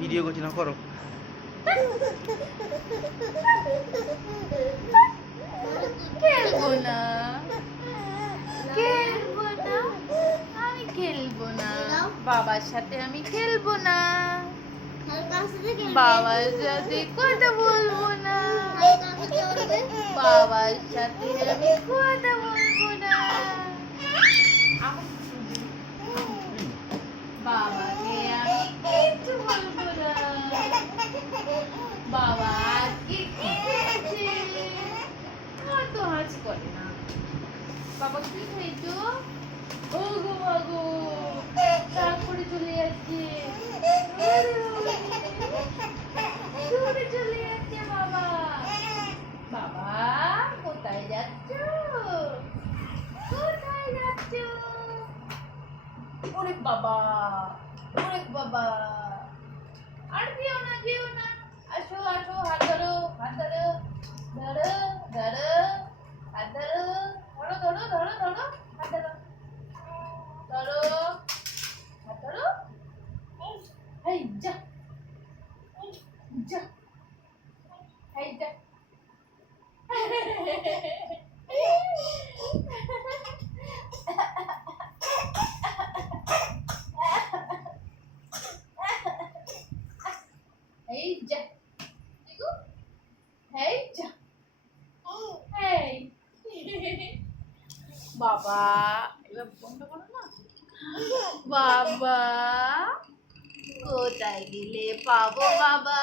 Video করছি না, করো। খেলবো না, খেলবো না, আমি খেলবো না, বাবার সাথে আমি খেলবো না, বাবার সাথে কথা বলবো না, বাবার সাথে আমি কথা বলবো না, বাবাকে আমি কিচ্ছু বলবো না, বাবা আজকে কি হয়েছে অত হাজ করে না। বাবা কি হয়েছো? ও গো আগো, তারপরে চলে যাচ্ছে, দূরে চলে যাচ্ছে বাবা। বাবা কোথায় যাচ্ছ? কোথায় যাচ্ছ? ওরে বাবা, ওরে বাবা, আর যেও না, যেও না, আসো আসো, হাত ধরো, হাত ধরো, ধরো ধরো, হাত ধরো, ধরো ধরো ধরো ধরো, হাত ধরো, ধরো, হাত ধরো, এই যা, যা, এই যা। এই যা, এই যা, এই বাবা, এবার বন্ধ করো না। বাবা কোথায় গেলে পাবো বাবা?